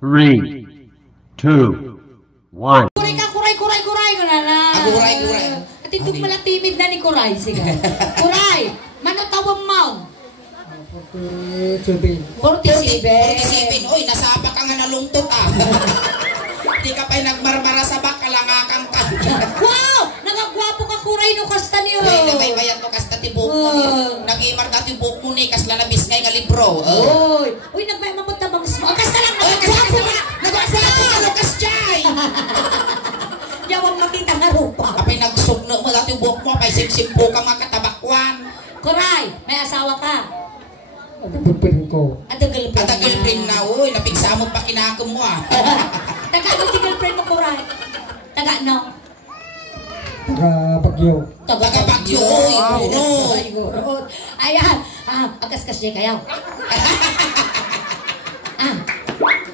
3, 2, 1. Kuray ka, kuray ka na na. Kuray. At itong pala timid na ni Kuray. Sige. Kuray, manotawang mo. 47. 47. Uy, nasapa ka nga nalungtot ah. Di ka pa'y nagmarmara sa bak, kalangakang ka. Wow! Nagagwapo ka Kuray no kasta niyo. Uy, nabaybayan to kasta tibok mo. Nag-imar na tibok mo ni, kasla na bisngay nga libro. Uy, nagmamamot na bang small. Kasta lang, nagagwapo ka. Nagagwapo ka, Lucas Jai. Yawang makita nga rupa. Kapay nagsugno mo na tibok mo, pa'y simsimpo ka mga katabakwan. Kuray, may asawa ka. Girlfriend ko. At girlfriend At girlfriend na, uy, napigsamot pa kinakam mo ah. Taga ano ti girlfriend mo, Kuray? Taga ano? Taga Bagyo. Taga Bagyo, iguro. Iguro. Ayan. Agkas-kas niya kayo.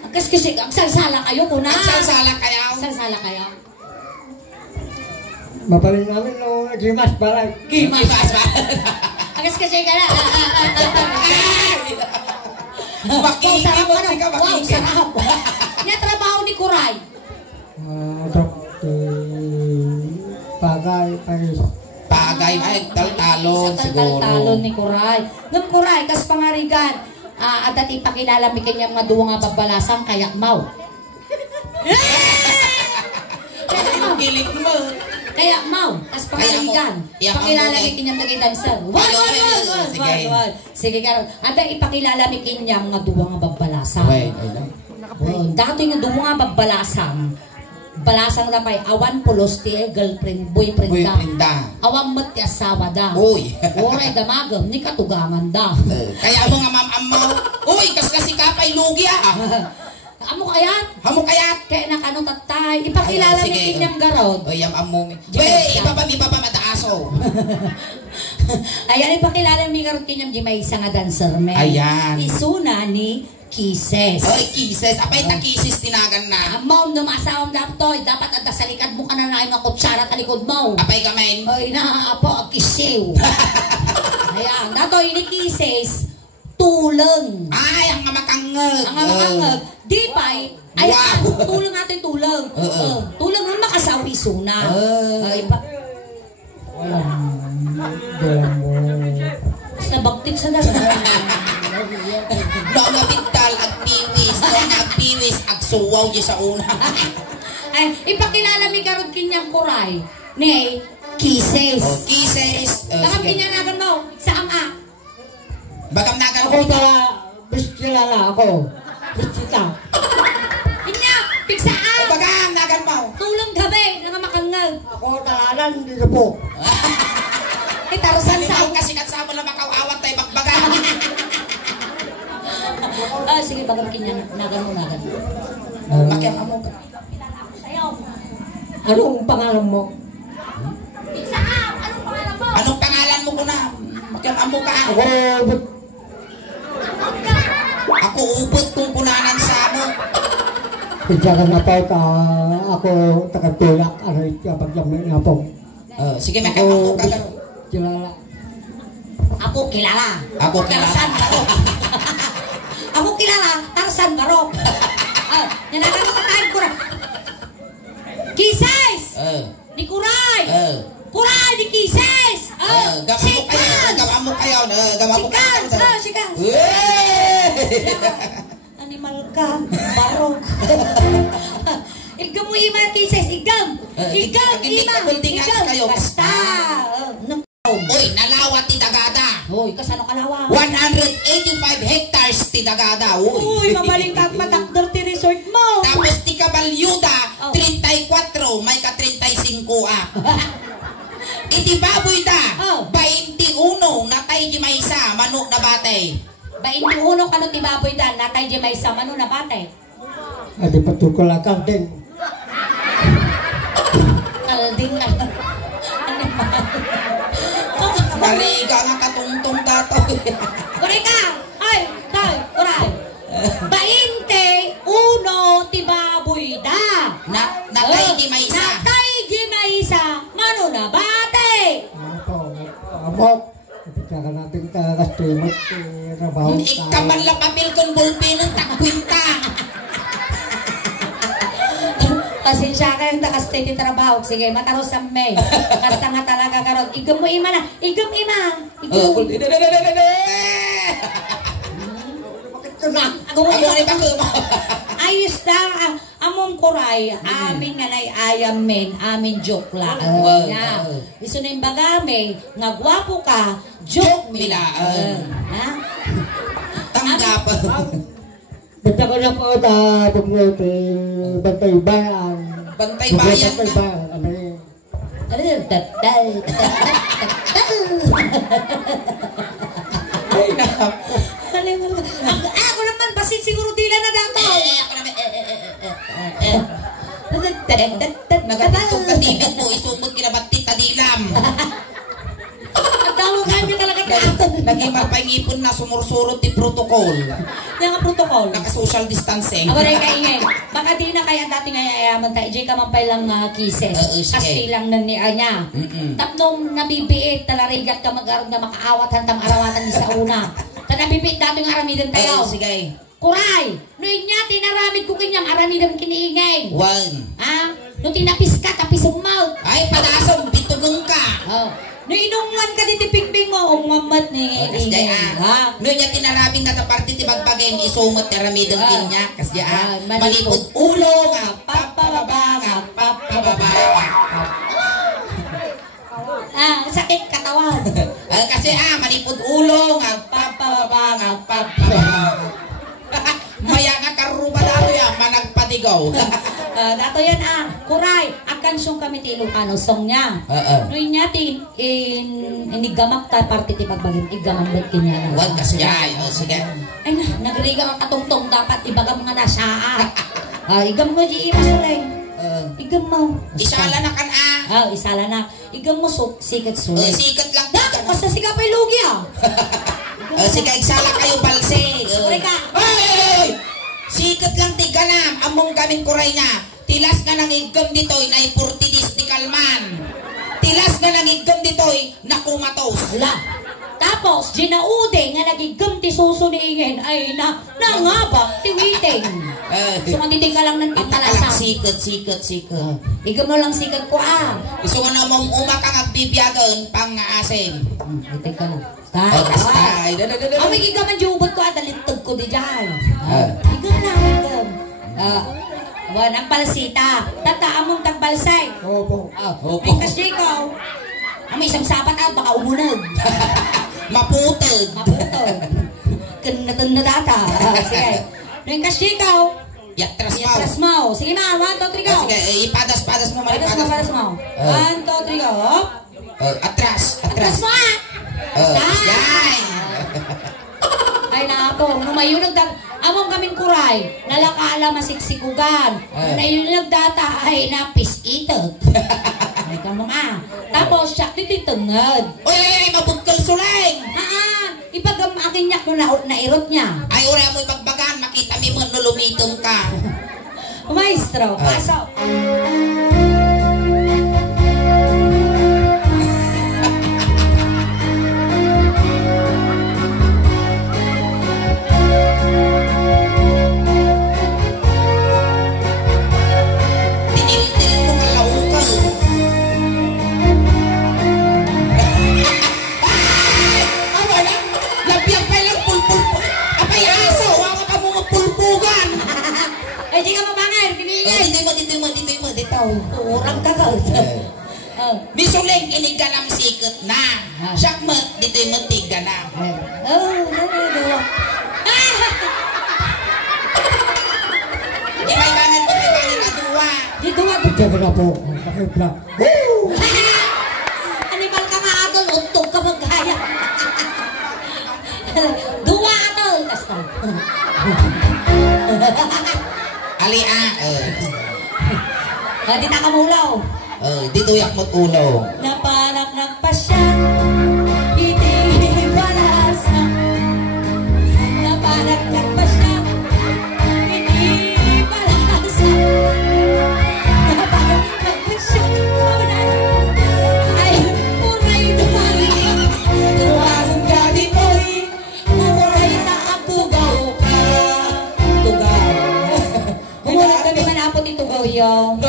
Agkas-kas niya. Agsarsala kayo, kuna. Agsarsala kayo. Agsarsala kayo. Mapaling namin no nagrimas balay. Gimas ba? Agkas-kas niya kayo. Makikip mo ka Wow, makikip. sarap. Niya trabaho ni Kuray. Pagay, Paris. Pagay, ay, talon Sa siguro. talon ni Kuray. Ngam Kuray, kas pangarigan. At dati pakilala mi kanya mga duwa nga babalasang kayak mau. Kilig mo. Kayak mau, kas pangarigan. Kayak mau. Pakilala mi kanya mga dancer. Sige. Sige karon. Ada ipakilala mi kanya mga duwa nga babalasang. Wait, Dato nga duwa nga babalasang. Balasang na pa'y awan pulos ti girlfriend, boyfriend da. Awan mat ti asawa da. Uy. Oray damagam, ni katugangan da. Kaya mo nga ma'am-amaw. Uy, kasi ka pa'y lugi ah. Amo kayat? Hamo kayat. Kaya nakano tatay. Ipakilala Ay, mi sige. kinyam garod. Uy, am-amo. Jimay, Iba pa mataaso. Ayan, ipakilala mi garod kinyam Jimay isa nga dancer me. Ayan. Isuna ni Kisses. Uy, kisses. Apay ta kisses tinagan na. Mom, numasawang daptoy. Dapat ada sa likad mo ka na nga kutsara ta likod mo. Apay kamain. Ay, naapo, kisiw. Ayan, datoy ni Kisses. Tuleng. Ay, ang mamakangag. Ang makangag. Di pa'y, ay, Wow. tuleng natin tuleng. Tuleng nun makasawi suna. Ay, Dalam mo. sa bagtik sa dalan. Noong natintal agpiwis, agsuwaw di sa una. Ay, ipakilala mi karod kinyang Kuray. Ni Kisses. Kisses. Lakam kinyang nagan mo. Sa ama. Bagam nagan Ako tala, biskilala ako. Biskita. Kinya, pigsaan. Bagam nagan mo. Tuleng gabi. Nga makangag. Ako talanan dito po. Ay, tarusan sa Salimaw kasi katsamo na makawawat tayo bakbagan. sige, bagam kinyang nagan mo. Makiang amo ka. Anong pangalan mo? Pigsaan. Anong pangalan mo? Anong pangalan mo ko na? Makiang amo ka. Ako ubot kung kunanan sa mo. Pinsakan na pa ka ako takatulak. Ano ito paglamin na po. Sige, makiang amo ka. Kilala. Ako kilala. Ako kilala. Tarzan Barok. Ako kilala. Tarzan Barok. Nanakan ko tayo Kuray. Kisses! Ni Kuray! Kuray ni Kisses! Gama mo kayo. Sikans! Animal ka. Barok. Igam mo ima Kisses. Igam! Kayo. Basta! Uy, nalawat ti Dagada. Uy, kasano kalawa? 185 hectares ti Dagada. Uy, mabaling ka at matakdor ti resort mo. Tapos ti Kabalyuda, 34, may ka 35 ah. Iti baboy da, 21, natay di may isa, manok na batay. 21 kano ti baboy dan, natay di may sama no na bate. Adi patukol akal din. Kalding na. Mariga nga katungtong dato. Kuray ka! Ay! Tay! Kuray! 21 ti baboy da. Natay di may isa. Natay di may isa, mano na bate. Ano po? Amok. Pinsakan natin kakastimot. Rabaw. Ikaman lang kapil kong bulpi ng takwinta. Siya kayong takastay ti trabaho. Sige, mataro sa may. Kasta nga talaga karon. Igam mo ima na. Igam ima. Igam. Ayos na. Among kuray. Amin nga nay ayam men. Amin joke lang. Iso na yung bagame. Nga gwapo ka. Joke milaan. Ha? Tanggap. Basta ko na po bantay bayan. Bantay bayan Bantay na. bayan. Ano yun? Ako naman, basit siguro dila na dato. Nagatitog ka tibig mo, isumot kinabatit tadilam. At tawagan niya talaga dato. Naging mapangipon na sumursurot ti protocol. Yan ang protocol. Naka-social distancing. Aba rin kaingin. Baka di na kaya dati nga yayaman tayo. Diyan ka man pa lang kisses. Kasi lang na niya niya. Tapnong nabibiit, talarigat ka mag-arag na makaawat hantang arawatan sa una. Ta nabibiit dati nga aramidan tayo. Sige. Kuray! Noy niya, tinaramid ko kanyang aramidan kiniingay. One. Ha? No tinapis ka, tapis ang mouth. Ay, padasong, bitugang ka. Oh. No inungwan ka dito pingping mo, umamat ni Kasya ha? No niya tinarabing na parte ti bagbagay ni isumot teramidang kinya. Kasya malipod ulo nga papababa nga papababa. Sakit katawan. Kasi malipod ulo nga papababa nga papababa. Maya nga karuba dato yan, managpatigaw. Dato yan kuray, akan siyong kami tilong song niya. Noy niya inigamak ta parte ti pagbagin, igamang bet kinya. Wag kasya, sige. Ay na, nagriga ang katungtong dapat ibaga mga nasaa. Igam mo di imasulay. Igam mo. Isala na kan isala na. Igam mo sikat sulay. Sikat lang. Basta siga pa'y lugi Sige, isala kayo balse. Kuray ka. Sikat lang ti ganam. Among kaming kuray nga. Tilas nga nang igam ditoy na ipurtidis ni Kalman. Tilas nga nang igam ditoy na kumatos. Wala. Tapos, ginaude nga nagigam ti susuniingin ay nangaba ti witing. Sumanditing ka lang ng pangkalasan. Sikat. Igam mo lang sikat ko Iso nga namang umakang agbibiyagan pang asin. Iting ka lang. Kastay. May gigaman jubot ko lintog ko di dyan. Igam lang, igam. Ang palsita. Tata, among tagbalsay. Opo. Ringkas Jacob. May isang sapat baka umunag. Maputod. Kanatan na data. Sige. Ringkas Jacob. Yatras mo. Sige ma, 1, 2, 3, go. Sige, ipadas mo. Padas mo. 1, 2, 3, go. Atras mo Yan. Ay na ako, numayo among kaming kuray, nalakala masiksikugan. Numayo nagdata ay napis-itag. Ay ka mo Tapos siya tititungad. Uy, mabugkal sulay. Ipagam akin niya kung nairot niya. Ay, ura mo ibagbagan, makita mo mo lumitong ka. Maestro, pasok. Ay, di ka mabangar, Dito mo. Urang ka ka. Misuling iniganam sikat na. Syakmat, dito mo tiganam. May bangan aduwa. Dito nga. Diyan na po. Nakipla. Animal ka nga atol, untog ka maghaya. Dua atol. Kasta. Ali Di na kamulaw. Dito yak mo't ulo. Napanak nagpasya, hindi balasa. Napanak nagpasya, hindi balasa. Napanak nagpasya, ay muray dumali. Tuwang gabi ko'y muray na ang tugaw ka. Tugaw. Umulat kami manapot itugaw yung.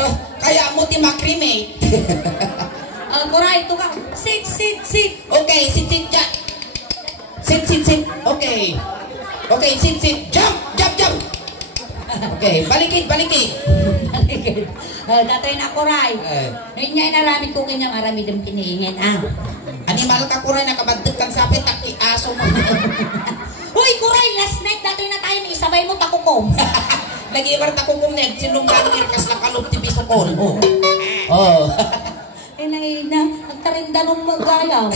Sit. Okay, sit. Sit. Okay. Okay, sit. Jump. Okay, balikin. Datoy na kuray. Ninya inaramid ko kanyang aramid ang piniingin. Animal ka kuray, nakabagdag kang sapit, taki aso mo. Uy, kuray, last night datoy na tayo ni isabay mo takukom. Nag-iwar takukom na, sinunggang irkas na kalop ti bisokol. Oh. Ina, magtarinda nung magayaw.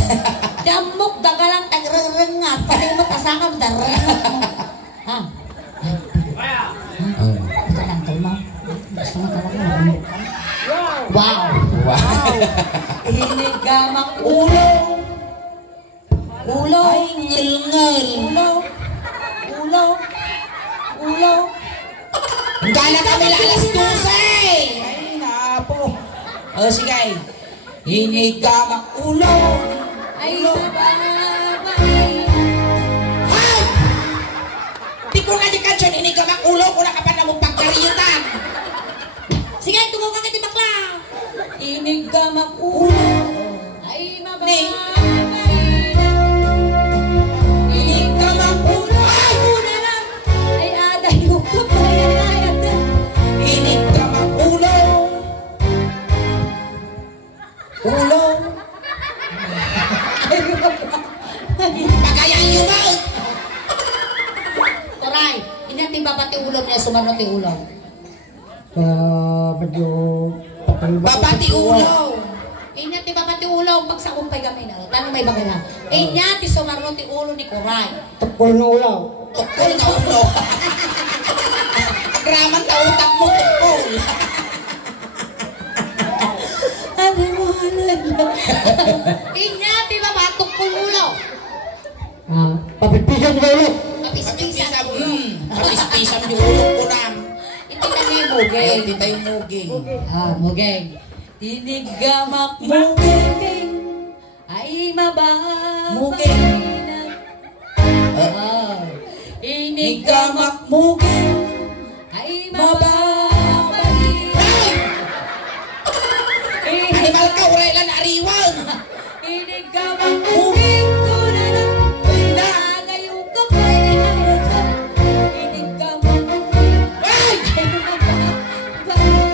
Damok, dagalang tagrengat. Pati mo tasakam, darengat mo. Ito lang, tayo mo. Gusto mo talaga. Wow. Hinigamang ulo. Ay, ngil. Ulo. Gala kami alas 12. Ay, napo. Sige. Hinigamang ulo. Ay, babay. Ay! Di ko nga di ka dyan, hinigamang ulo ko na kapan na mong pagkariyutan. Sige, tungo ka kiti bakla. Hinigamang ulo. Ay, babay. Hinigamang ulo. Ay, una lang. Ay, aday hukup. Hinigamang ulo. Pagayaan nyo ba? Koray, inati babati ulong niya, sumarno ti ulong. Medyo Babati ulo. Inati babati ulong, pag sa kumpay kami na. Tanong may bagay na. Inati sumarno ti ulo ni Koray. tukol na ulaw. Tukol na ulo. Agraman ta utak mo, tukol. Ano mo Inati babatok ko ulo. Papipisan mo ulo. Kapispisan. Kapispisan yung ulo ko na. Iti na may mugeng. Hindi tayo muging. Mugeng. Tinigamak mugeng. Ay mababay. Mugeng. Inigamak mugeng. Ay mababay. Animal ka, uray lang ariwan. Inigamak mugeng ko na lang. Nagayong kapay. Inigamak mugeng. Ay!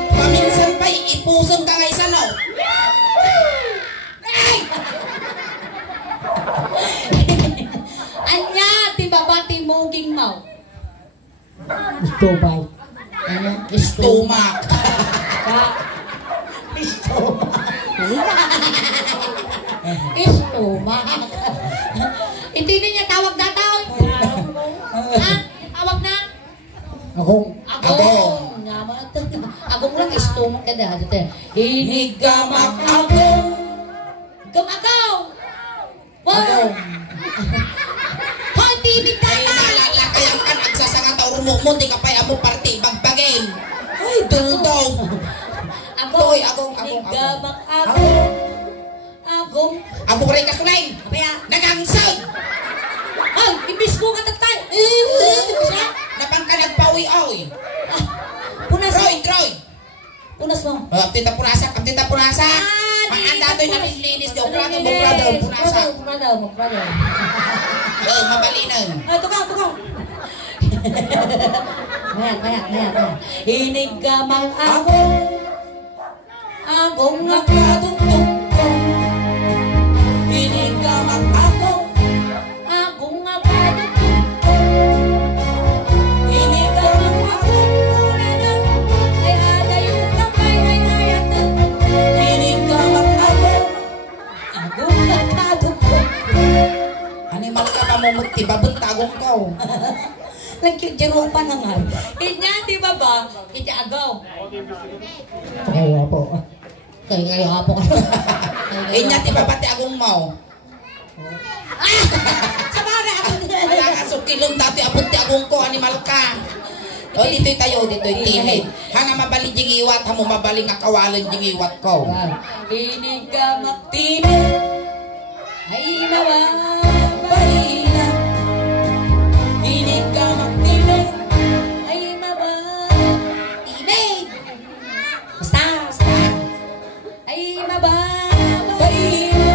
Paminsan pa'y ipusong ka ngay sano. Ay! Anya, tibabati muging mau. Gusto ba? Stomach. Istomak. Hindi niya tawag na tawag. Tawag na. Akong Agong lang istomak ka na. Hinigamak agong. Gumagaw. Wow. Hoy, tibig Ay, tata. nalalakayang ka nagsasanga tao rumukmo. Di ka pa'y amo party bagbagin. Ay, duldong. Toy, agong. Hinigamak agong. Agong. Agong rin kasulay. Kaya, Nagangsag. ay, ibis mo ka tatay. Napang ka nagpawi, oy. Punas. Roy. Punas mo. Tita punasak. Ang dato'y nalilinis. Di oprado, punasak. Brother. Mabalinan. Tukaw. Mayat. Hinigamang agong nakatugtog ko. Hinigamang agong nakatugtog ko. Hinigamang agong una lang. Ay adayo kapay ay hayatan. Hinigamang agong nakatugtog ko. Animal ka mamumut, ibabot tagong ka. Nagkikiro pa na nga. Inya, di ba ba? Iti agaw. kaya po. Kaya po. Inya, di ba pati agong mau? Sabara ako. Wala ka, sukilong dati abot ti agong ko, animal ka. O, dito'y tayo, dito'y tilid. Hanga mabaling jing iwat, hamo mabaling akawalan jing iwat ko. Inig ka magtinid. Ay nawabay na. Inig ka magtinid. Ay mabatinid. Basta. Ay mababay na.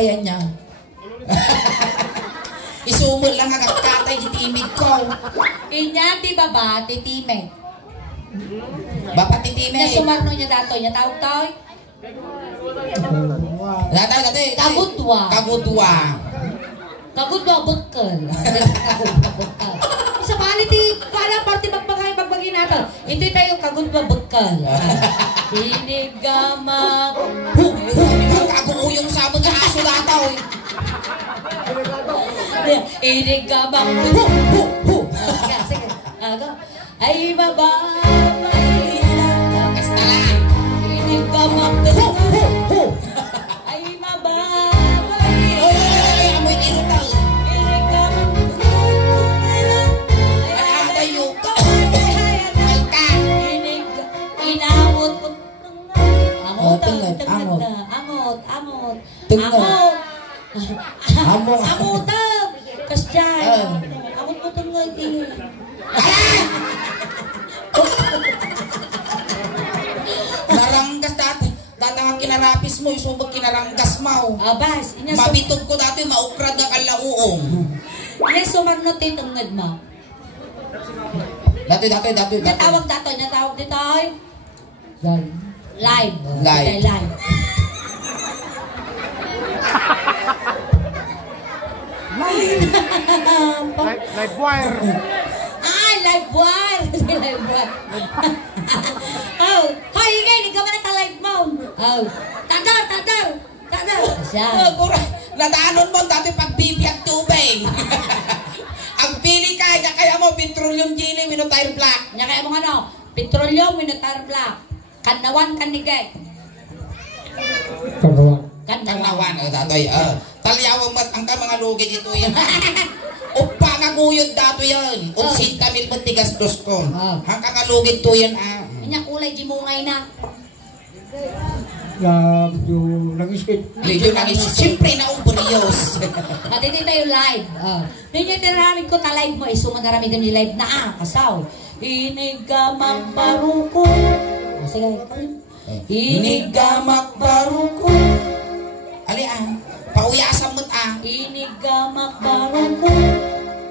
yan niya. Isumot lang ang katay titimig ko. Inya, di ba ba, titime? Bapak titimig. Nya sumarno niya dato, niya tawag-tawag. Dati. Kagudwa. Kagudwa. Kagudwa bukal. Sa bali ti, kala party magbagay natin. Ito tayo kagudwa bukal. Inigamak. Kaguyong sabon sa aso dataw. Inigamak. Sige. Ay babay lang. Kasta lang. Inigamak. Ay mababay. Ay, amoy irutaw. Inigamak. Ay, tayo ka. Inamot ko. Amot. Kas dyan. Amot mo tungod. Naranggas dati. Datang ang kinarapis mo, isubag kinaranggas mo. Abas. Mabitog ko dati, maukrad na kalauong. Ina sumarno titungod mo. Dati. Natawag dito. Live. Live. Live. Live wire. Live wire. Live wire. Oh, hoy, hindi ka man live mo. Oh, tadar. Siya. Nadaanon mo dati pagbibiyag tubig. Ang pili kaya mo, petroleum jelly, minutire black. Nya kaya mo ano, petroleum, minotar black. Kanawan kanigay. Kanawan, datoy. Talyawang mat ang ka mga lugi dito yan. Upa nga guyod dato yan. Unsinta mil matigas dos ko. Hangka nga lugid to yan. Inya kulay jimungay na. Nag-isip. Ligyo nang siyempre na umburios. Matindi tayo live. Ninyo tinaramid ko ta live mo. Sumadarami din yung live na kasaw. Inigamak baruko. Sige. Inigamak baruko. Ali pauyasan mo't Inigamak baruko.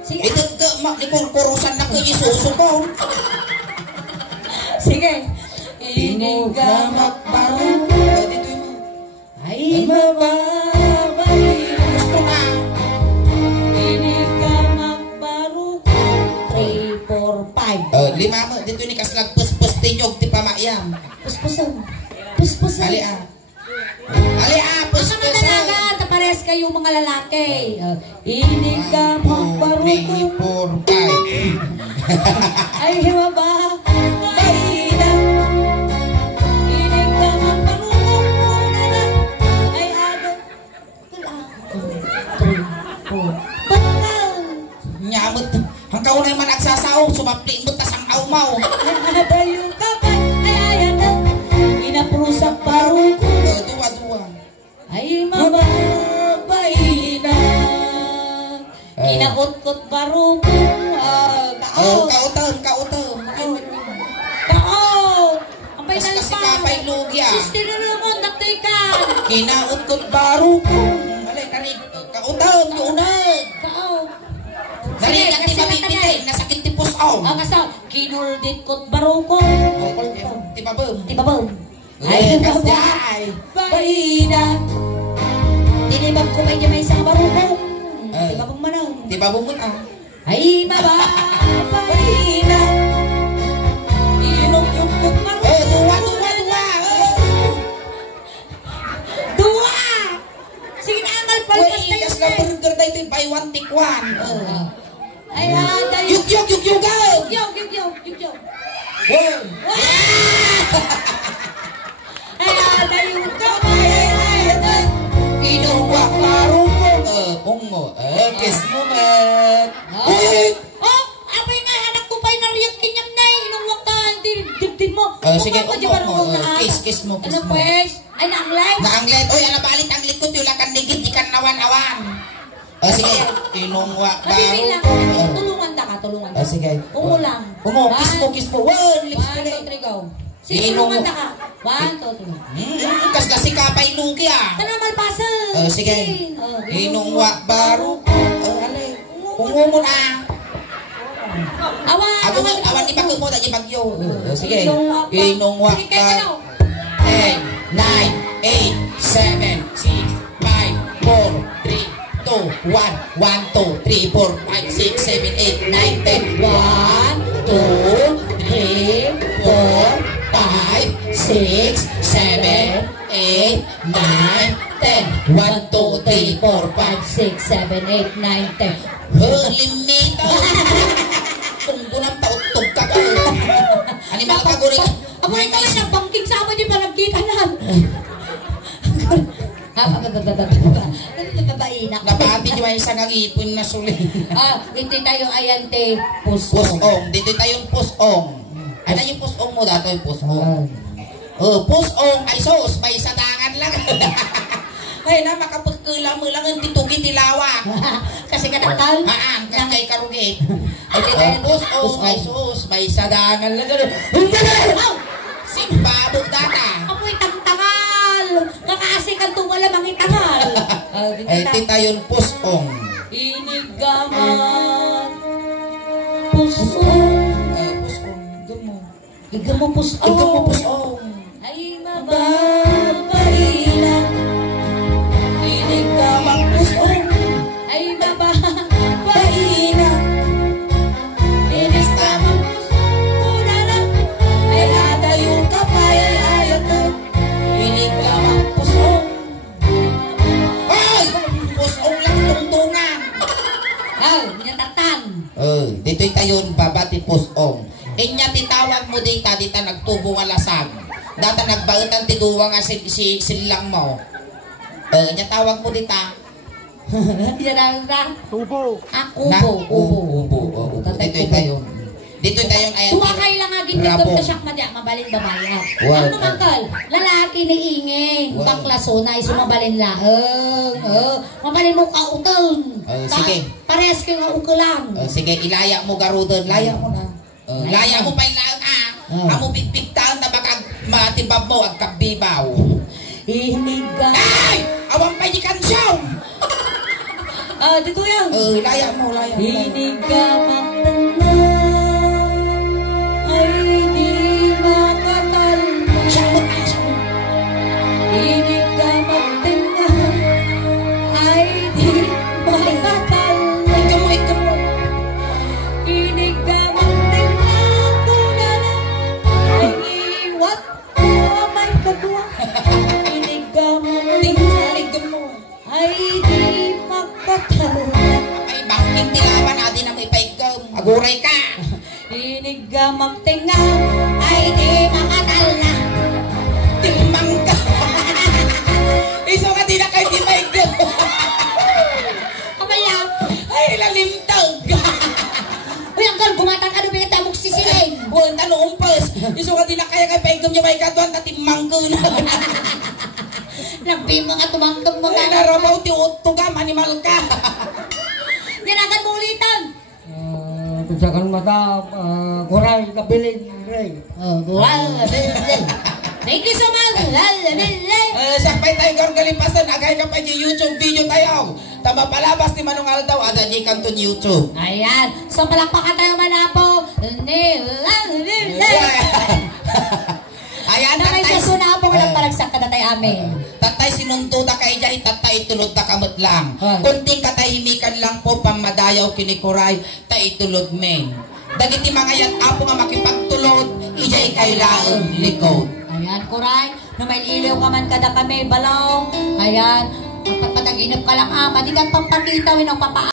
Sige. Ito nikurkurusan na ko isuso ko. Sige. Inigamak baruko. Dito mo. Ay mababay. Gusto ka. Inigamak baruko. 3, 4, 5. Lima mo. Dito ni kaslag pus-pus tinyog ti pamayam. Puspusan. Ali Mga dalaga, tapares kayo mga lalaki. Inigamak baruko. 3, 4, 5. Ay mababay na. Inigamak baruko. Ay aga. 3, 4. Bakal. Nyamot. Hangkaw na man agsasaw. Sumapli mo tas ang awmaw. Ada yung kapay. Ay na. Inapurusak baruko. Dua. Ay mababay na. Kinakot-kot baruko. Kautom. Kao. Ampay Kas na kasi pa. kapay lugya. Sister na naman, daktoy ka. Kinautkot baruko. Alay, narig. Kautom, yunag. Kao. Narigat ti mabibitay. Nasakit ti pusaw. Ang kasaw, kinuldit kot baruko. Tibabom. Tibabong. Ay, Ay, kasday. Baina. Tinibag ko may may isang baruko. Tibabong manang. Tibabom mo Ay, mababay na. Inom yung kot baruko. Dua. Sige na, angal palpas na Ikas yun na eh. burger na ito, buy one, take one. Ay, ada Yug. Yug. Ay, ada yung kamay. Inuwa baruko. Pungo. Kiss mo, man. Oh, abay nga, anak ko ba'y nariyak kinyang na inuwak ka, dibdib mo. Sige, Mukha ko dyan mo. na. Kiss mo. Ano pues? Ay, naanglay. Naanglet. Oy, alabalit ang likod. Yung lakan ligid. Ikan nawan-awan. Sige. Inuwa Mabibilang. baruko. Tulungan ka. Sige. Ungo lang. Kiss mo. One, lips ko 1, 2, 3, go. Sige, kumanta ka. 1, 2, 3. Kas na si Kapay Lugi ah. Tanamal pasa. Sige. Inungwa baro. Ale. Kumumon ah. Awan di pakai mo tadi bagyo. Sige. Inungwa baro. 10, 9, 8, 7, 6, 5, 4, 3, 2, 1, 1, 2, 3, 4, 5, 6, 7, 8, 9, 10. 1, 2, 3, 4, 5, 6, 7, 8, 9, 10. 1, 2, 3, 4, 5, 6, 7, 8, 9, 10. limito. Tunggu ng tautog ka ka. Animal ka guri. Ako ay kami na bangking sa amin yung malagkita na. Babainak. Nabati nyo ay isang ngipon na suli. Ito tayo ayante. Pusong. Pusong. Dito tayong pusong. Ano yung pusong mo dato yung pusong? Pusong ay sos. May sadangan lang. Ay na makapagkula mo lang ang titugi tilawak. Kasi katakal. Kasi kay karugi. Pusong ay sos. May sadangan lang. Simbabog data. Amoy tangtangal. Kakaasikan tumala mga tangal. Tita yung pusong. Inigaman. Pusong. Pusong. Gamo. Igamo pusong. Gamo pusong. Ay mababailan. Inigaman pusong. Ay mababailan. Inigaman pusong. Unalan. Ay ada yung kapay. Ayaw ko. Inigaman pusong. Ay! Pusong lang tungtungan. Nyatatan. Dito'y tayon babati pusong. Inya titawag mo dita nagtubo nga lasag. Data nagbautan ti duwa nga silang mo. Inya tawag mo dita. Yan ang Tubo. Ubo. Dito'y tayon. Dito'y tayon ayan. Tuwakay lang aging dito Rabo. ka siyak madya, mabalin babayan. Wow. Ano mangkal? Lalaki ni ingeng. Wow. Baklaso na sumabalin laeng. Mabalin mo ka utong. Sige. Parehas kayo nga ukulang. Sige, ilaya mo garudon. Laya mo na. Laya mo pa ilaan Amo bigbigtaan na baka matibab mo ang kabibaw. Hiniga. Ay! Awang pa di kansyon! Dito yan. Laya mo. Hiniga magtana. Ay di makatalma. Hiniga magtana. Ay di makatalma. Ikaw mo. Hiniga magtana. Kunala. Ay iwat ko may kadwa. Hiniga magtana. Ay di makatalma. Ay, bakit tilawan natin ang ipaigam? Aguray ka! Hiniga magtinga. Ay di makatalma. Timbang ka! Iso ka din na kayo di paigam! Kamala. Ay, lalimtag! Uy, anggal, gumatang ka doon pinatamok sisiling. Huwag tanong umpos! Iso ka din na kayo kay paigam niya may katuan na timbang ko na! Nagbi mo nga tumangkam mo Ay, nga. narabaw ti utugam, animal ka! Dinagan mo ulitan. Kunsakan mata, kuray, kabiling, ray. Thank you so much. Sakpay tayo gargalipasan, agay ka pa di YouTube video tayo! Tama palabas ni Manong Aldaw, ada di kanton YouTube! Ayan. So palakpakan tayo manapo. Ayan, Nakay tatay! sa sunabong lang paragsak ka na tayo amin. Tatay sinunto ta kay jay, tatay tulod ta kamot lang. Kunting katahimikan lang po pamadayaw kinikuray, ta itulod men. Dagiti mga yan apo nga makipagtulod, ijay kay laeng likod. Ayan, kuray. Na may ilaw ka man kada kami, balaw. Ayan. Pagpataginip ka lang, madigan pang pakita, winong papa.